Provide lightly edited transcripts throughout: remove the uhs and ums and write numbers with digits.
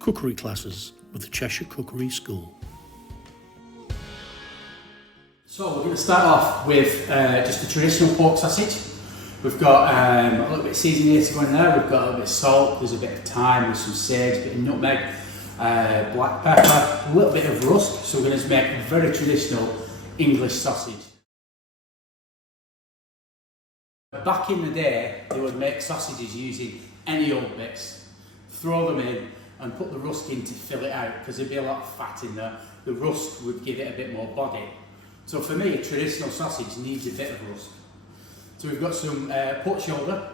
cookery classes with the Cheshire Cookery School. So we're going to start off with just a traditional pork sausage. We've got a little bit of seasoning here to go in there. We've got a little bit of salt, there's a bit of thyme, there's some sage, a bit of nutmeg, black pepper, a little bit of rusk. So we're going to make a very traditional English sausage. Back in the day, they would make sausages using any old bits, throw them in and put the rusk in to fill it out because there'd be a lot of fat in there. The rusk would give it a bit more body. So for me, a traditional sausage needs a bit of rusk. So we've got some pork shoulder,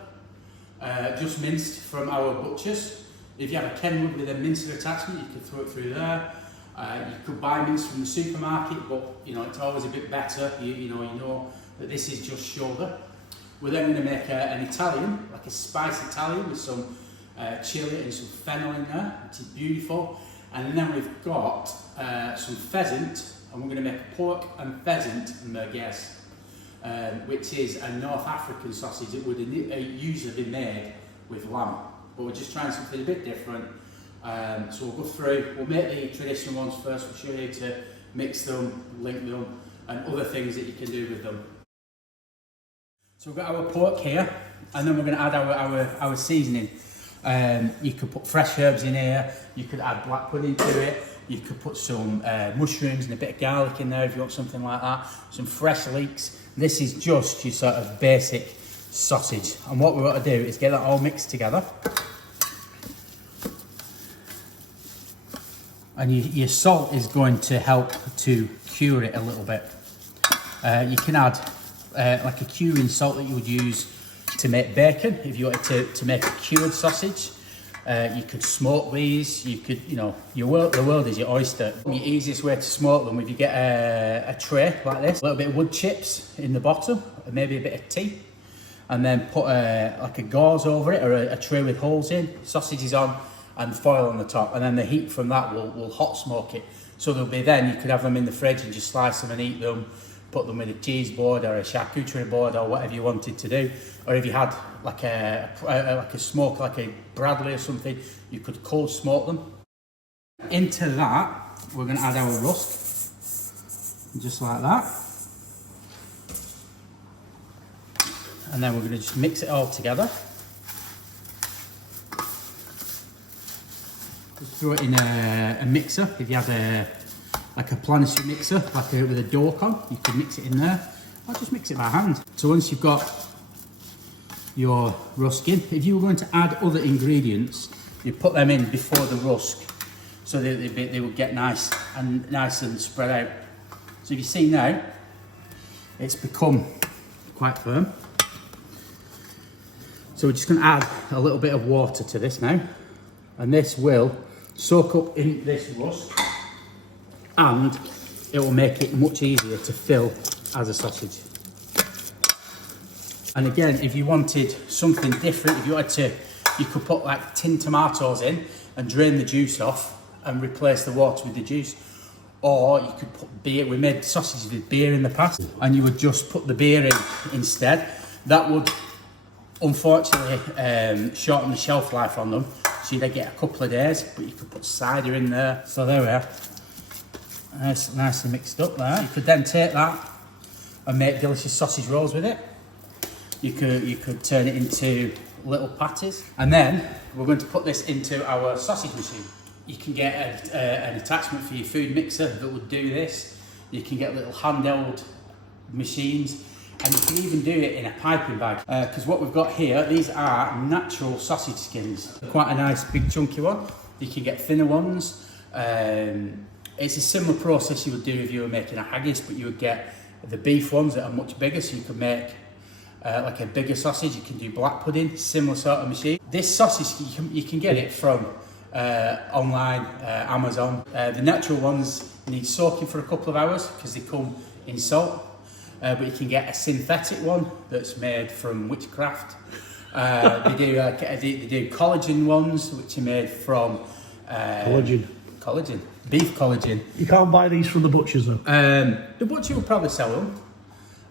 just minced from our butchers. If you have a Kenwood with a mincer attachment, you could throw it through there. You could buy mince from the supermarket, but you know it's always a bit better. You know that this is just shoulder. We're then going to make an Italian, like a spicy Italian with some chilli and some fennel in there, which is beautiful. And then we've got some pheasant, and we're going to make a pork and pheasant merguez, which is a North African sausage. It would usually be made with lamb, but we're just trying something a bit different. So we'll go through, we'll make the traditional ones first. We'll show you to mix them, link them, and other things that you can do with them. So we've got our pork here, and then we're going to add our seasoning. You could put fresh herbs in here, you could add black pudding to it, you could put some mushrooms and a bit of garlic in there if you want something like that, some fresh leeks. This is just your sort of basic sausage, and what we want to do is get that all mixed together. And your salt is going to help to cure it a little bit. You can add like a curing salt that you would use to make bacon. If you wanted to make a cured sausage, you could smoke these. You could, the world is your oyster. The easiest way to smoke them, if you get a tray like this, a little bit of wood chips in the bottom, and maybe a bit of tea, and then put like a gauze over it, or a tray with holes in, sausages on, and foil on the top, and then the heat from that will hot smoke it. So there'll be, then you could have them in the fridge and just slice them and eat them. Put them with a cheese board or a charcuterie board or whatever you wanted to do. Or if you had like a smoke, like a Bradley or something, you could cold smoke them. Into that, we're going to add our rusk, just like that. And then we're going to just mix it all together. Just throw it in a mixer. If you have like a planetary mixer, with a dork on, you can mix it in there, or just mix it by hand. So once you've got your rusk in, if you were going to add other ingredients, you put them in before the rusk, so they would get nice and spread out. So you see now, it's become quite firm. So we're just going to add a little bit of water to this now, and this will soak up in this rusk, and it will make it much easier to fill as a sausage. And again, if you wanted something different, if you wanted to, you could put like tinned tomatoes in and drain the juice off and replace the water with the juice. Or you could put beer. We made sausages with beer in the past, and you would just put the beer in instead. That would unfortunately shorten the shelf life on them, so you'd get a couple of days, but you could put cider in there. So there we are. Nicely mixed up there. You could then take that and make delicious sausage rolls with it. You could turn it into little patties, and then we're going to put this into our sausage machine. You can get an attachment for your food mixer that would do this. You can get little handheld machines, and you can even do it in a piping bag. Because what we've got here, these are natural sausage skins. Quite a nice big chunky one. You can get thinner ones. It's a similar process you would do if you were making a haggis, but you would get the beef ones that are much bigger, so you could make like a bigger sausage. You can do black pudding, similar sort of machine. This sausage, you can get it from online, Amazon. The natural ones need soaking for a couple of hours because they come in salt, but you can get a synthetic one that's made from witchcraft. They do collagen ones, which are made from collagen, beef collagen. You can't buy these from the butchers though? The butcher will probably sell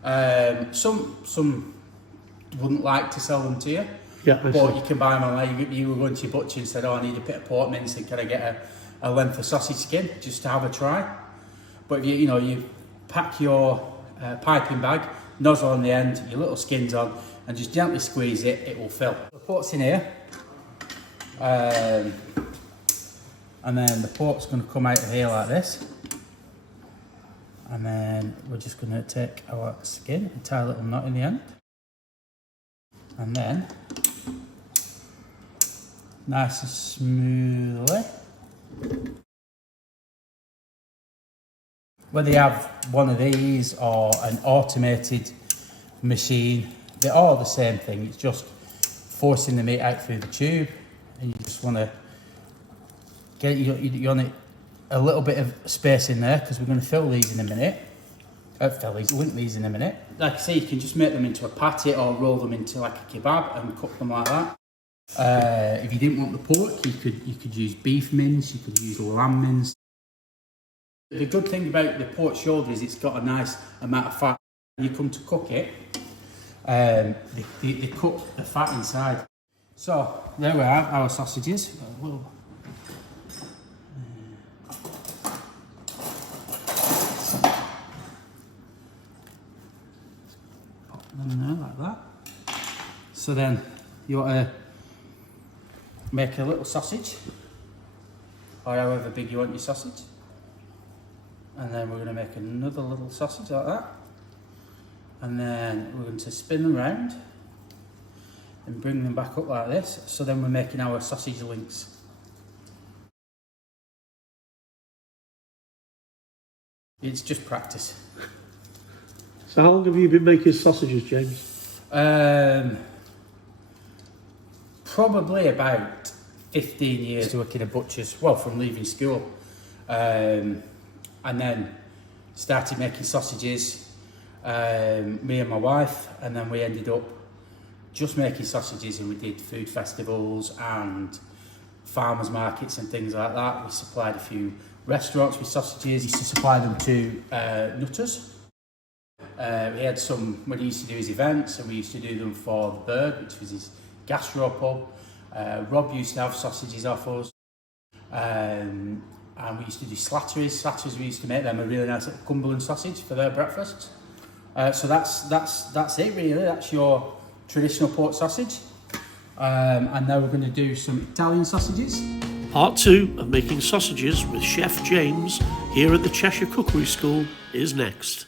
them. Some wouldn't like to sell them to you. Yeah, I but see. you can buy them online. You were going to your butcher and said, "Oh, I need a bit of pork mince, and can I get a length of sausage skin just to have a try?" But if you pack your piping bag, nozzle on the end, your little skins on, and just gently squeeze it, it will fill. The pork's in here, and then the pork's going to come out of here like this, and then we're just going to take our skin and tie a little knot in the end, and then nice and smoothly. Whether you have one of these or an automated machine, they're all the same thing. It's just forcing the meat out through the tube, and you just want to get you want a little bit of space in there because we're going to fill these in a minute. Link these in a minute. Like I say, you can just make them into a patty or roll them into like a kebab and cook them like that. If you didn't want the pork, you could use beef mince, you could use lamb mince. The good thing about the pork shoulder is it's got a nice amount of fat. When you come to cook it, they cook the fat inside. So there we are, our sausages. Pop them in there like that. So then you want to make a little sausage, or however big you want your sausage. And then we're going to make another little sausage like that. And then we're going to spin them round and bring them back up like this. So then we're making our sausage links. It's just practice. So how long have you been making sausages, James? Probably about 15 years to work in a butcher's, well, from leaving school. And then started making sausages, me and my wife, and then we ended up just making sausages, and we did food festivals and farmers markets and things like that. We supplied a few restaurants with sausages. We used to supply them to nutters. We had some when he used to do his events, and we used to do them for the Bird, which was his gastropub. Rob used to have sausages off us. And we used to do slatteries. Slatteries, we used to make them a really nice little Cumberland sausage for their breakfast. So that's it really. That's your traditional pork sausage. And now we're going to do some Italian sausages. Part 2 of making sausages with Chef James here at the Cheshire Cookery School is next.